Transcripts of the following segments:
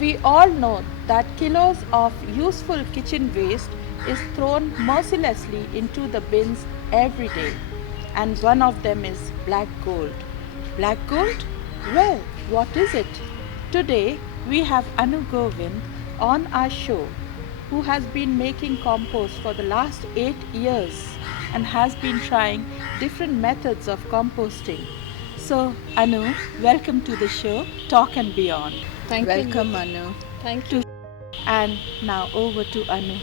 We all know that kilos of useful kitchen waste is thrown mercilessly into the bins every day, and one of them is black gold. Black gold? Well, what is it? Today we have Anu Govind on our show, who has been making compost for the last 8 years and has been trying different methods of composting. So, Anu, welcome to the show, Talk and Beyond. Thank Welcome, you. Anu. Thank you. And now over to Anu.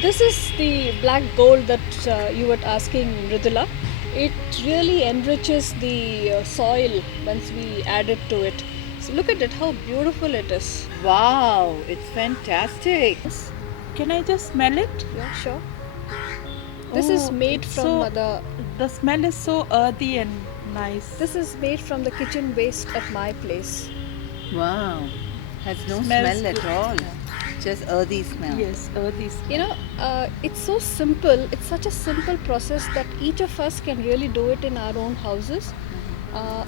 This is the black gold that you were asking, Mridula. It really enriches the soil once we add it to it. So look at it, how beautiful it is. Wow, it's fantastic. Can I just smell it? Yeah, sure. This is Oh, made it's from so- the. The smell is so earthy and nice. This is made from the kitchen waste at my place. Wow, has no Smells smell at good. all. Just earthy smell. Yes, earthy smell. You know, it's so simple. It's such a simple process that each of us can really do it in our own houses.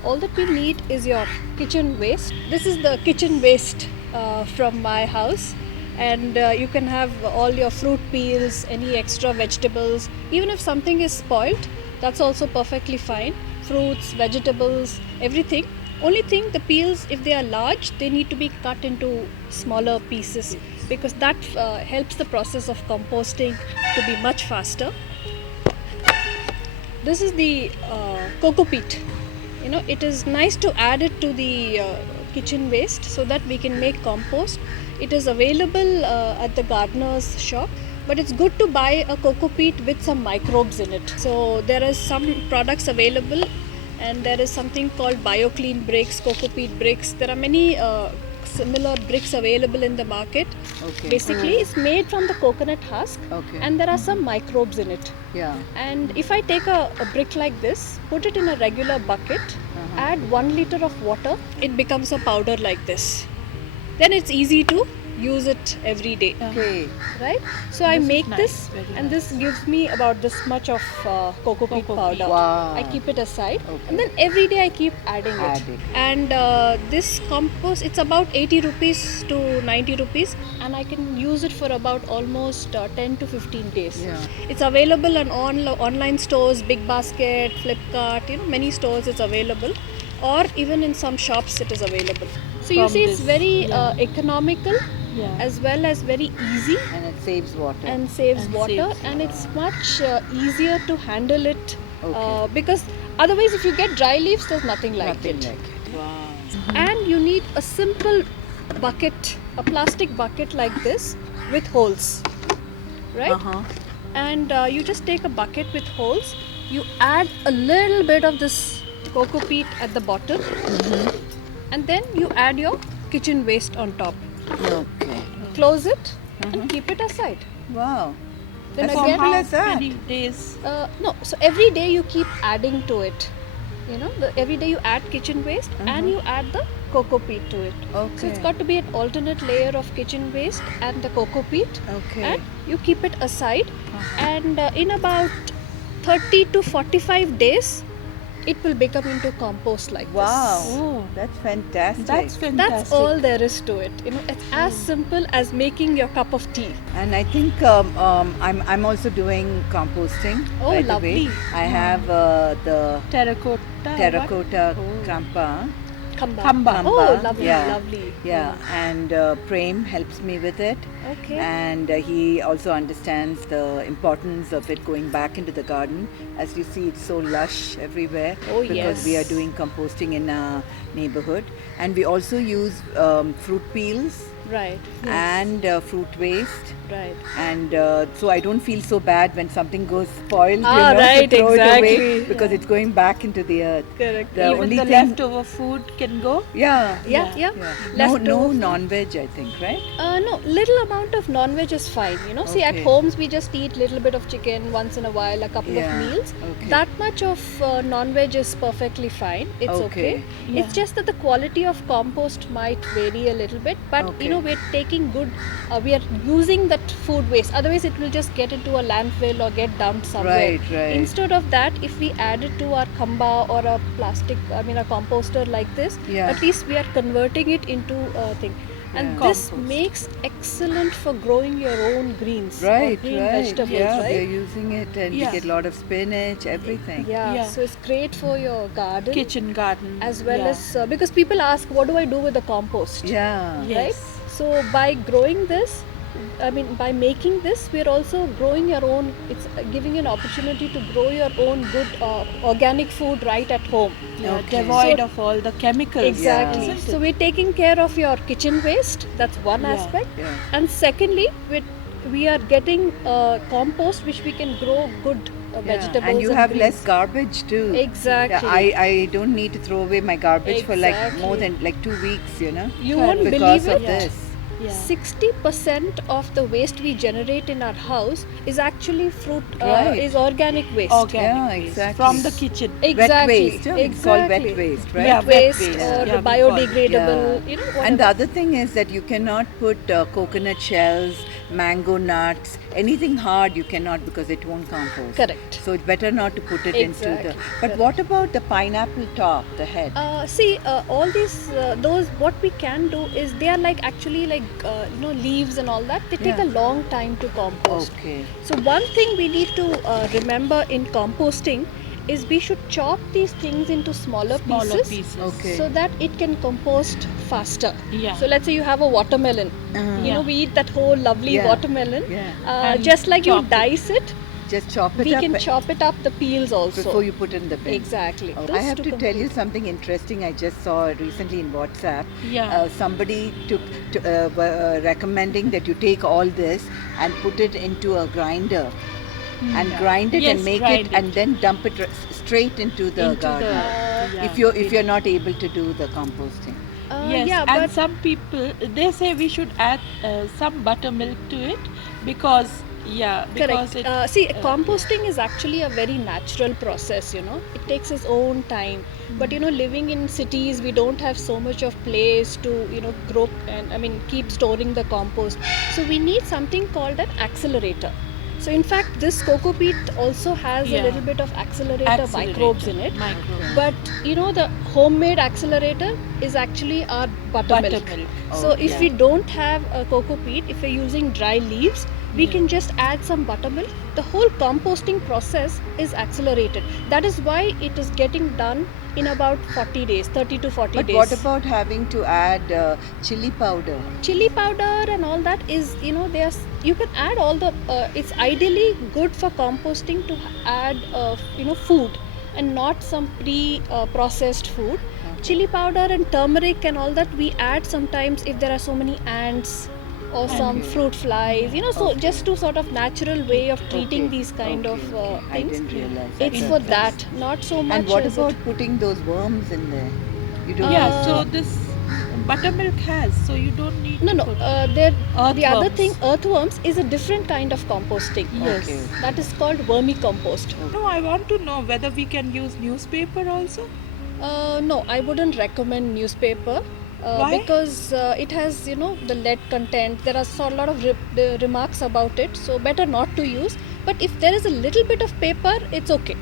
All that we need is your kitchen waste. This is the kitchen waste from my house, and you can have all your fruit peels, any extra vegetables. Even if something is spoiled, that's also perfectly fine. Fruits, vegetables, everything. Only thing, the peels, if they are large, they need to be cut into smaller pieces because that helps the process of composting to be much faster. This is the cocoa peat. You know, it is nice to add it to the kitchen waste so that we can make compost. It is available at the gardener's shop, but it's good to buy a cocoa peat with some microbes in it. So there is some products available, and there is something called BioClean bricks, cocoa peat bricks. There are many similar bricks available in the market. Okay. Basically, it's made from the coconut husk, Okay. and there are some microbes in it. Yeah. And if I take a brick like this, put it in a regular bucket, add 1 liter of water, it becomes a powder like this. Then it's easy to use it every day, Okay. right? So I This is make nice, this, very and nice. this gives me about this much of cocoa peat Cocoa powder. peat. Wow. I keep it aside, Okay. and then every day I keep adding Add it. it. And this compost, it's about 80 rupees to 90 rupees, and I can use it for about almost 10 to 15 days. Yeah. It's available on online stores, Big Basket, Flipkart, you know, many stores it's available, or even in some shops it is available. So you From see, it's this, very yeah. Yeah. economical as well as very easy And it saves water. and saves And water, saves, and it's much easier to handle it Okay. because otherwise if you get dry leaves, there's nothing like Nothing it. like it. Wow. And you need a simple bucket, a plastic bucket like this with holes, right? Uh-huh. And you just take a bucket with holes, you add a little bit of this cocoa peat at the bottom, and then you add your kitchen waste on top. Okay. Close it and keep it aside. Wow. Then As For again, simple how as that. many days? no, so every day you keep adding to it. You know, every day you add kitchen waste and you add the cocoa peat to it. So Okay. it's got to be an alternate layer of kitchen waste and the cocoa peat. Okay. And you keep it aside, and in about 30 to 45 days, it will become into compost like Wow. this. Oh, That's fantastic. that's fantastic. That's all there is to it. You know, it's as simple as making your cup of tea. And I think I'm also doing composting. Oh, by the lovely. way. I have the terracotta. terracotta Oh. kampa. Kamba. Oh, Kamba, lovely, yeah. lovely. Yeah, and Prem helps me with it. Okay. And he also understands the importance of it going back into the garden. As you see, it's so lush everywhere Oh, because we are yes. doing composting in our neighborhood. And we also use fruit peels Right. and fruit waste. Right. And so I don't feel so bad when something goes spoiled, Ah, right, to throw it away exactly. because it's going back into the earth. Correct. The Even only the thing, leftover food can go. yeah, Yeah. yeah. No, Leftover no food. non-veg, I think, right? No, little amount of non-veg is fine. You know, see, at Okay. homes we just eat little bit of chicken once in a while, a couple Yeah, of meals. okay. That much of non-veg is perfectly fine. It's okay. Yeah. It's just that the quality of compost might vary a little bit. But Okay. you know, we're taking good. We are using that food waste. Otherwise, it will just get into a landfill or get dumped somewhere. Right, right. Instead of that, if we add it to our kamba or a plastic, a composter like this, Yeah. at least we are converting it into a thing. And Yeah. this Compost. makes excellent for growing your own greens or Right, green right. vegetables, Yeah, right? we're using it and we Yeah. get a lot of spinach, everything. Yeah, Yeah. so it's great for your garden Kitchen garden. as well yeah. as because people ask, what do I do with the compost? Yeah. Yes. Right? So by growing this, by making this, we're also growing your own. It's giving you an opportunity to grow your own good organic food right at home. Yeah, Okay. devoid So- of all the chemicals. Exactly. isn't So it? we're taking care of your kitchen waste. That's one Yeah. aspect. Yeah. And secondly, we are getting compost which we can grow good Yeah. vegetables And you have greens. less garbage too. Exactly. Yeah, I don't need to throw away my garbage for like more Exactly. than like 2 weeks, you know, You won't Correct. because believe of it. Yeah. this. Yeah. 60% of the waste we generate in our house is actually fruit, Right. is organic waste. Organic Yeah, waste exactly. from the kitchen. Exactly. Wet waste. It's called wet Exactly. waste, right? Yeah, Wet wet waste waste. or Yeah, we call it. biodegradable, Yeah. you know, whatever. And the other thing is that you cannot put coconut shells, mango nuts, anything hard you cannot because it won't compost. Correct. So it's better not to put it into Exactly. the. But what about the pineapple top, the head? All these those what we can do is they are like actually like leaves and all that. They take Yeah. a long time to compost. Okay. So one thing we need to remember in composting is we should chop these things into smaller pieces. Okay. So that it can compost faster. Yeah. So let's say you have a watermelon. Uh-huh. You know, we eat that whole lovely Yeah. watermelon. Yeah. And Just like you chop it. dice it, Just chop it we up can chop it up the peels also. before you put in the bin. Exactly. Oh, This I have to tell you complete. something interesting I just saw recently in WhatsApp. Yeah. Somebody recommending that you take all this and put it into a grinder and Yeah. grind it Yes, and make grind it, it. and then dump it straight into the Into garden. yeah, If you're not able to do the composting. Yes, Yeah, and but some people they say we should add some buttermilk to it because because correct. it Composting is actually a very natural process. You know, it takes its own time. But you know, living in cities, we don't have so much of place to grow and keep storing the compost. So we need something called an accelerator. So in fact, this cocoa peat also has a Yeah. little bit of accelerator microbes in it. Microbes. But you know, the homemade accelerator is actually our buttermilk. Buttermilk. So if Okay. we don't have a cocoa peat, if we're using dry leaves, we Yeah. can just add some buttermilk. The whole composting process is accelerated. That is why it is getting done in about 40 days, 30 to 40 But days. what about having to add chili powder? Chili powder and all that is, you can add all the, it's ideally good for composting to add, food and not some processed food. Chili powder and turmeric and all that we add sometimes if there are so many ants or some Okay. fruit flies, so Okay. just to sort of natural way of treating Okay, these kind okay, of okay. I things. didn't realize It's that. for that, not so much. And what as about it- putting those worms in there? You don't. Yeah, so this buttermilk has, so you don't need No, to no. put The other Earthworms. thing, earthworms, is a different kind of composting. Yes. Okay. That is called vermicompost. No, I want to know whether we can use newspaper also. No, I wouldn't recommend newspaper. Why? Because it has, the lead content. There are a lot of remarks about it, so better not to use. But if there is a little bit of paper, it's okay.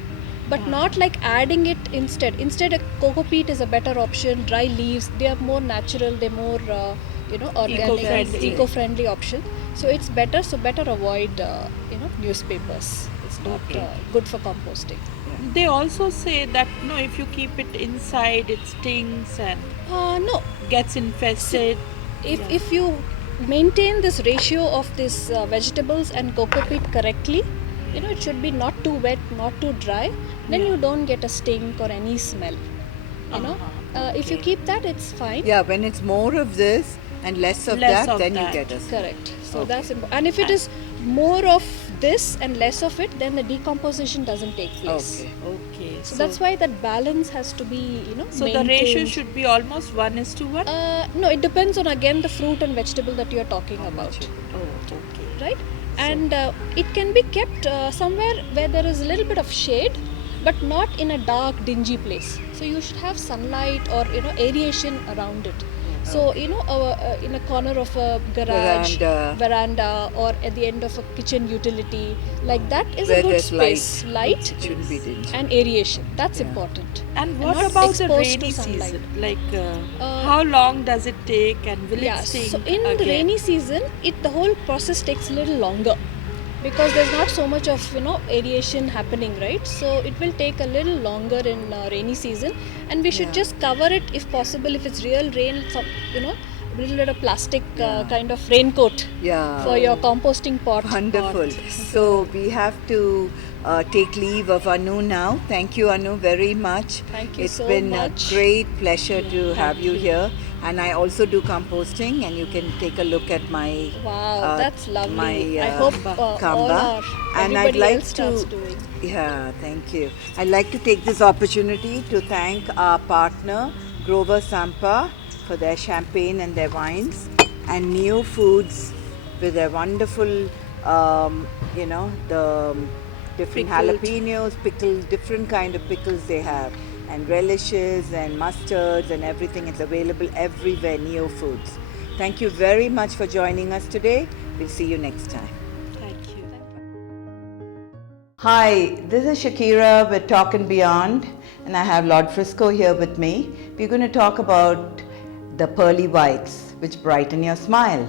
But not like adding it instead. Instead, a cocoa peat is a better option. Dry leaves, they are more natural. They're more, organic, Eco-friendly. eco-friendly option. So it's better. So better avoid, newspapers. It's not Okay. good for composting. They also say that no, if you keep it inside, it stings and No, gets infested. if you maintain this ratio of this vegetables and cocoa peat correctly, it should be not too wet, not too dry, then Yeah. you don't get a stink or any smell. If you okay. keep that, it's fine. Yeah, when it's more of this and less of Less that, of then that. you get a Correct. So Okay. that's important. And if it is more of this and less of it, then the decomposition doesn't take place. Okay. Okay. So that's why that balance has to be, So the ratio maintained. should be almost 1:1. No, it depends on again the fruit and vegetable that you are talking about. Oh, okay. Right? And it can be kept somewhere where there is a little bit of shade, but not in a dark, dingy place. So you should have sunlight or aeration around it. So in a corner of a garage, veranda, or at the end of a kitchen utility, like that is Where a good there's space. Light It shouldn't be dangerous. and aeration. That's Yeah. important. And not what about the exposed to rainy sunlight. season? Like, how long does it take, and will Yeah. it stink So in the again? rainy season, the whole process takes a little longer, because there's not so much of aeration happening, right? So it will take a little longer in rainy season, and we should Yeah. just cover it if possible. If it's real rain, some a little bit of plastic Yeah. kind of raincoat Yeah. for your composting pot. Wonderful. So we have to take leave of Anu now. Thank you, Anu, very much. Thank you It's so been much. a great pleasure to have thank you you. here. And I also do composting, and you can take a look at my Wow, that's lovely. my I hope Kamba. all our And I'd everybody like else starts to doing. Yeah, thank you. I'd like to take this opportunity to thank our partner Grover Sampa for their champagne and their wines, and Neo Foods with their wonderful, the different Pickled. jalapenos, pickled, different kind of pickles they have, and relishes and mustards and everything. It's available everywhere, Neo Foods. Thank you very much for joining us today. We'll see you next time. Thank you. Hi, this is Shakira with Talk and Beyond, and I have Lord Frisco here with me. We're going to talk about the pearly whites which brighten your smile.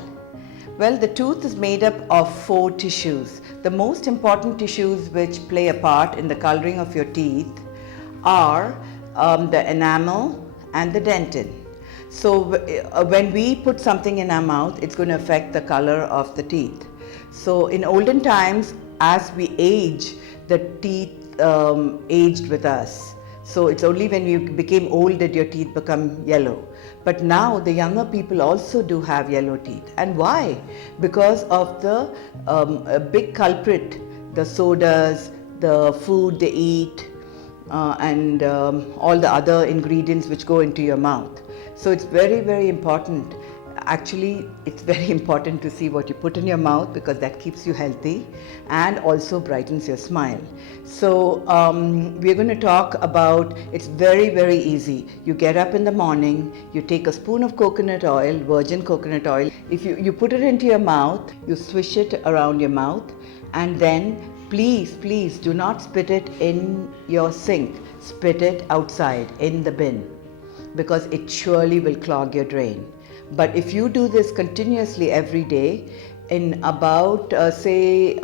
Well, the tooth is made up of 4 tissues. The most important tissues which play a part in the coloring of your teeth are the enamel and the dentin. So when we put something in our mouth, it's going to affect the color of the teeth. So in olden times, as we age, the teeth aged with us. So it's only when you became old that your teeth become yellow. But now the younger people also do have yellow teeth. And why? Because of the a big culprit, the sodas, the food they eat, and all the other ingredients which go into your mouth. So it's very, very important. Actually, it's very important to see what you put in your mouth, because that keeps you healthy and also brightens your smile. So we're going to talk about, it's very, very easy. You get up in the morning, you take a spoon of coconut oil, virgin coconut oil. If you put it into your mouth, you swish it around your mouth, and then please do not spit it in your sink. Spit it outside in the bin, because it surely will clog your drain. But if you do this continuously every day, in about 3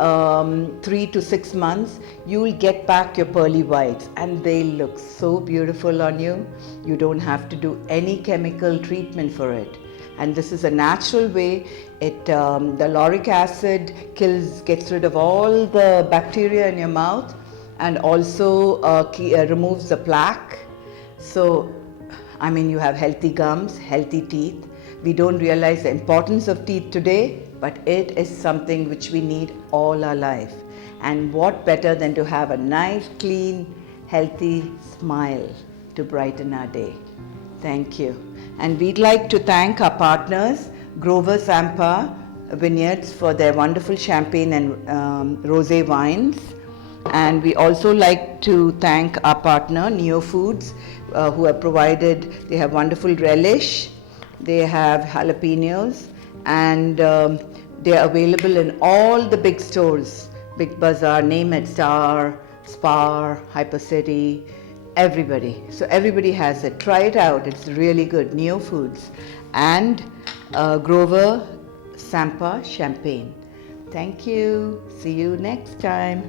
to 6 months, you will get back your pearly whites, and they look so beautiful on you. You don't have to do any chemical treatment for it. And this is a natural way. The lauric acid gets rid of all the bacteria in your mouth, and also removes the plaque. So, I mean, you have healthy gums, healthy teeth. We don't realize the importance of teeth today, but it is something which we need all our life. And what better than to have a nice, clean, healthy smile to brighten our day. Thank you. And we'd like to thank our partners, Grover Sampa Vineyards, for their wonderful champagne and rosé wines. And we also like to thank our partner, Neo Foods, who have provided, they have wonderful relish, they have jalapenos, and they are available in all the big stores, Big Bazaar, Name It, Star, Spar, Hypercity, everybody. So everybody has it. Try it out. It's really good. Neo Foods and Grover Sampa Champagne. Thank you. See you next time.